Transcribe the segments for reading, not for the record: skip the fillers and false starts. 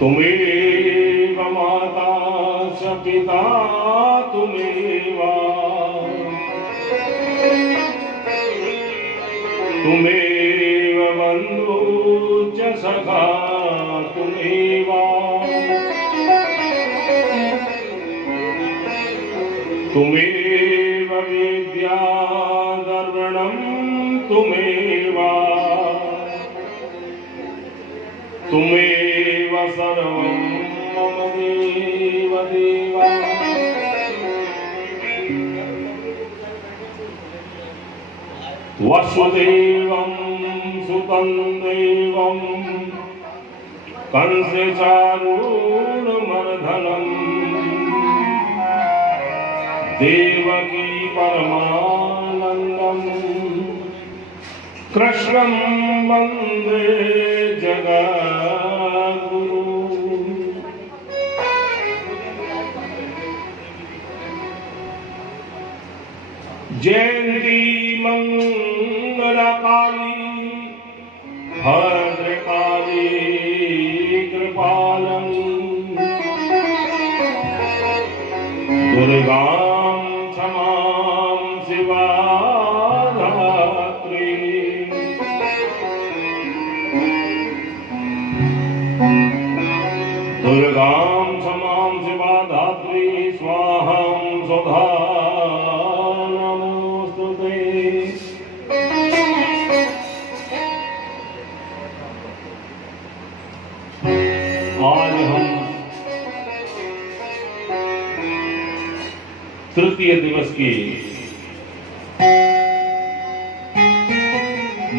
तुमेव माता च पिता तुमेव तुमेव बन्धु च सखा तुमेव तुमेव विद्या दर्पणं तुमेव तुमेव सर्वं मम देव देव। वसुदेवं सुतं देवं कंसचारूढमर्दनं देवकी परमानन्दं कृष्णं वन्दे जगद्गुरु। जयंती मंगलकाली भद्रकाली कृपालनी दुर्गां क्षमां शिवा धात्री दुर्गां क्षमां शिवा धात्री स्वाहां स्वधा नमोस्तुते। आज हम तृतीय दिवस की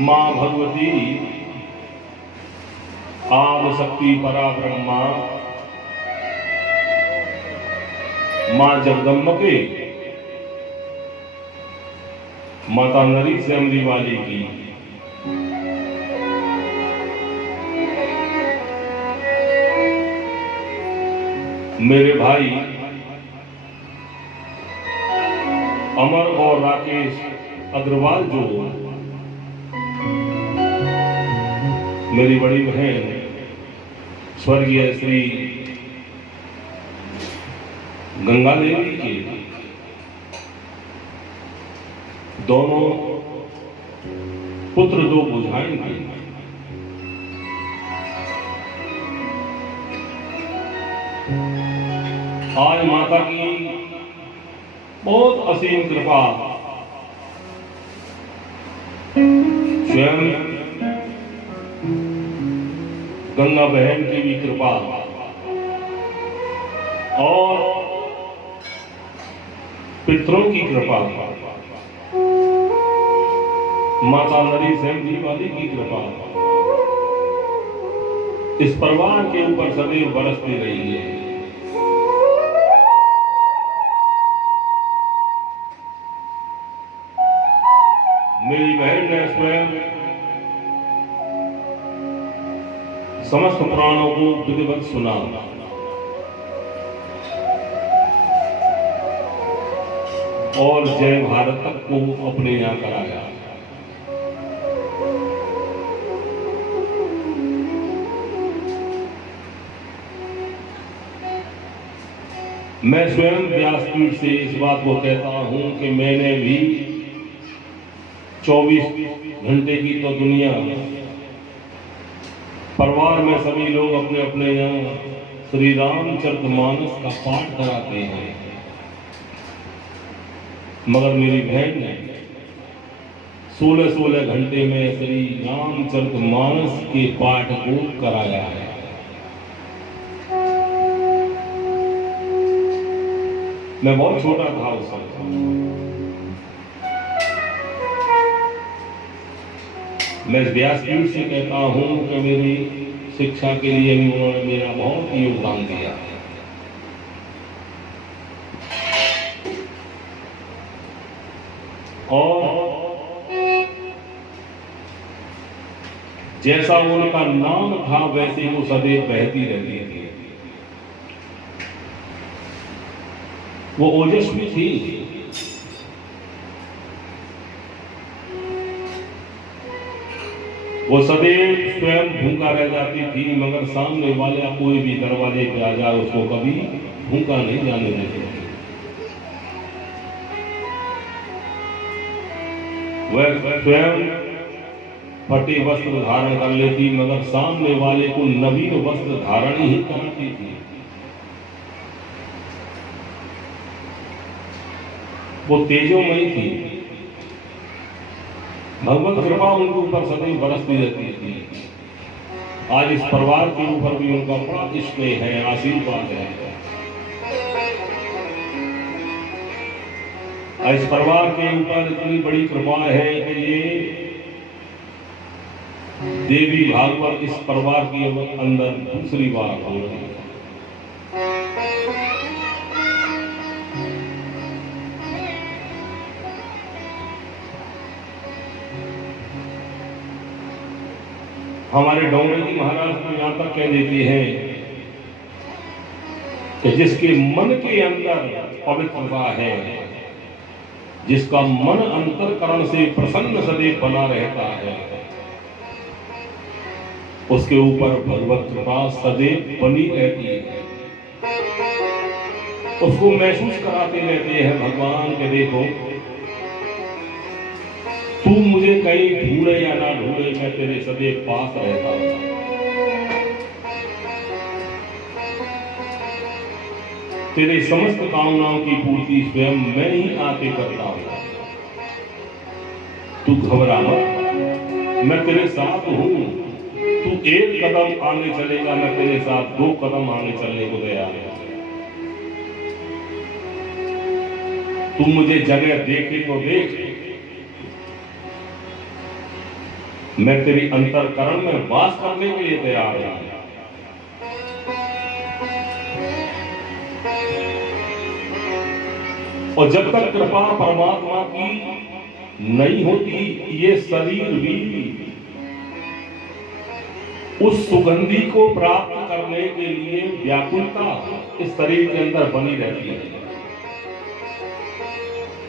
मां भगवती आदिशक्ति पराब्रह्मा मां जगदम्बा के माता नरी श्यामली वाली की मेरे भाई अमर और राकेश अग्रवाल जो मेरी बड़ी बहन स्वर्गीय श्री गंगा देवी के दोनों पुत्र दो बुझाएंगे। आज माता की बहुत असीम कृपा स्वयं गंगा बहन की भी कृपा और पितरों की कृपा माता नरी श्यामली वाली की कृपा इस परिवार के ऊपर सदैव बरसती रही है। मेरी बहन ने स्वयं समस्त पुराणों को विधिवत सुना और जय भारत तक को अपने यहां कराया। मैं स्वयं व्यासपीठ से इस बात को कहता हूं कि मैंने भी 24 घंटे की तो दुनिया परिवार में सभी लोग अपने अपने यहाँ श्री रामचरितमानस का पाठ कराते हैं, मगर मेरी बहन ने 16-16 घंटे में श्री रामचरितमानस के पाठ को कराया है। मैं बहुत छोटा था उस समय, मैं व्यासपीठ से कहता हूं कि मेरी शिक्षा के लिए भी उन्होंने मेरा बहुत योगदान दिया। और जैसा उनका नाम था वैसे वो सदैव बहती रहती थी। वो ओजस्वी थी वो सदैव स्वयं भूखा रह जाती थी, मगर सामने वाला कोई भी दरवाजे पे आ जाए उसको कभी भूखा नहीं जाने देती। वह स्वयं फटे वस्त्र धारण कर लेती, मगर सामने वाले को नवीन वस्त्र धारण ही करती थी। वो तेजोमयी थी, भगवत कृपा उनके ऊपर सदैव बरसती रहती थी। आज इस परिवार के ऊपर भी उनका बड़ा स्नेह है, आशीर्वाद है। इस परिवार के ऊपर इतनी बड़ी कृपा है कि ये देवी भागवत इस परिवार के अंदर दूसरी बार हो रही है। हमारे डोंगरे जी महाराज तो यहाँ तक कह देते हैं कि जिसके मन के अंदर पवित्रता है, जिसका मन अंतरकरण से प्रसन्न सदैव बना रहता है, उसके ऊपर भगवत कृपा सदैव बनी रहती है। उसको महसूस कराते रहते हैं भगवान के देखो तू मुझे कहीं ढूंढे या ना ढूंढे, मैं तेरे सदैव पास रहता हूं। तेरे समस्त कामनाओं की पूर्ति स्वयं मैं ही आके करता हूं। तू घबरा मत, मैं तेरे साथ हूं। तू एक कदम आगे चलेगा, मैं तेरे साथ 2 कदम आगे चलने को तैयार है। तू मुझे जगह देखे तो देख, मैं तेरी अंतरकरण में वास करने के लिए तैयार हूं। और जब तक कृपा परमात्मा की नहीं होती, ये शरीर भी उस सुगंधी को प्राप्त करने के लिए व्याकुलता इस शरीर के अंदर बनी रहती है।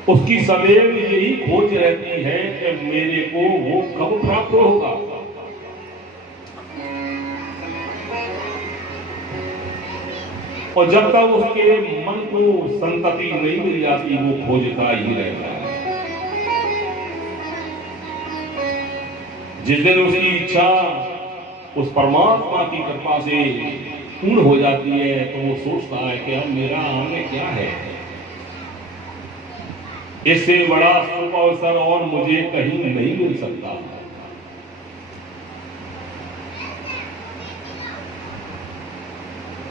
उसकी सदैव यही खोज रहती है कि मेरे को वो कब प्राप्त होगा। और जब तक उसके मन को संतति नहीं मिल जाती, वो खोजता ही रहता है। जिस दिन उसकी इच्छा उस परमात्मा की कृपा से पूर्ण हो जाती है, तो वो सोचता है कि अब मेरा आगे क्या है, इससे बड़ा शुभ अवसर और मुझे कहीं नहीं मिल सकता।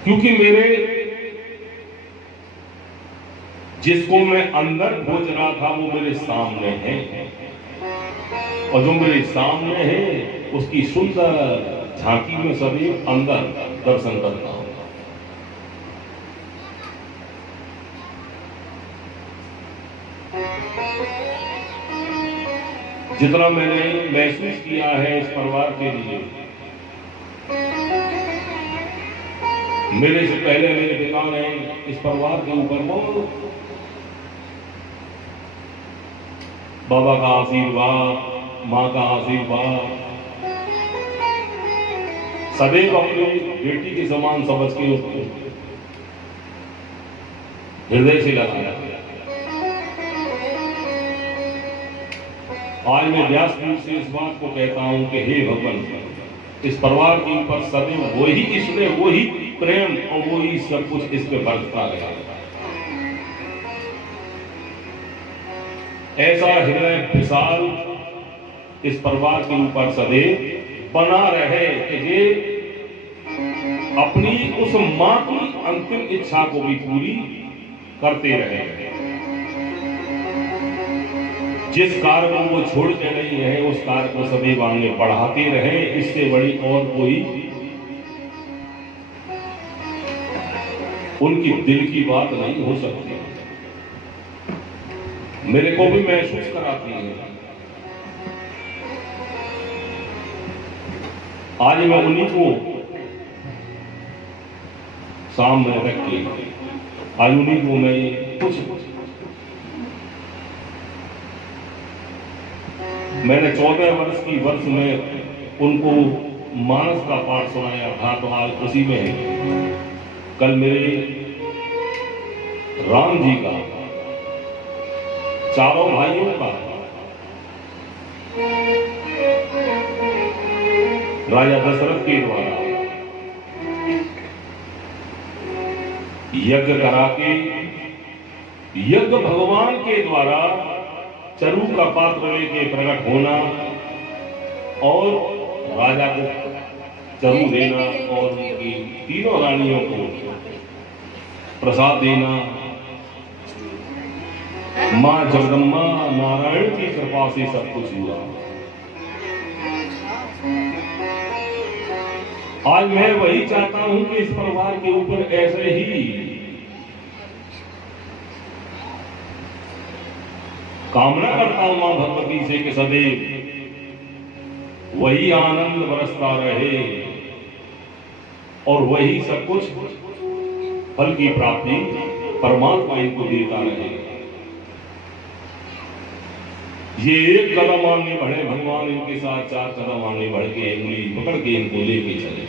क्योंकि मेरे जिसको मैं अंदर खोज रहा था वो मेरे सामने है, और जो मेरे सामने है उसकी सुंदर झांकी में सभी अंदर दर्शन करता हूं। जितना मैंने महसूस किया है इस परिवार के लिए, मेरे से पहले मेरे पिता ने इस परिवार के ऊपर बहुत बाबा का आशीर्वाद, माँ का आशीर्वाद, सदैव अपनी बेटी के समान समझ के उसको हृदय से लगाया। आज मैं व्यासपीठ से इस बात को कहता हूं कि हे भगवान, इस परिवार के ऊपर सदैव वही स्नेह, वही प्रेम और वही सब कुछ इस पे बरसता रहा। ऐसा हृदय विशाल इस परिवार के ऊपर सदैव बना रहे कि ये अपनी उस मां की अंतिम इच्छा को भी पूरी करते रहे। जिस कार्य को वो छोड़ के नहीं है, उस कार्य को सदैव आगे बढ़ाते रहे। इससे बड़ी और कोई उनकी दिल की बात नहीं हो सकती। मेरे को भी महसूस कराती है। आज मैं उन्हीं को सामने रख के, आज उन्हीं को मैं कुछ मैंने 14 वर्ष की वर्ष में उनको मानस का पाठ सुनाया था, तो आज उसी में है। कल मेरे राम जी का, चारों भाइयों का, राजा दशरथ के द्वारा यज्ञ करा के, यज्ञ भगवान के द्वारा चरु का पात्र लेके प्रकट होना और राजा को चरु देना और उनकी तीनों रानियों को प्रसाद देना, मां जगदम्बा नारायण की कृपा से सब कुछ हुआ। आज मैं वही चाहता हूं कि इस परिवार के ऊपर ऐसे ही कामना करता हूं मां भगवती से कि सदैव वही आनंद बरसता रहे और वही सब कुछ फल की प्राप्ति परमात्मा इनको देता रहे। ये एक कदम आगे बढ़े, भगवान इनके साथ 4 कदम आगे बढ़ के उंगली पकड़ के इनको लेके चले।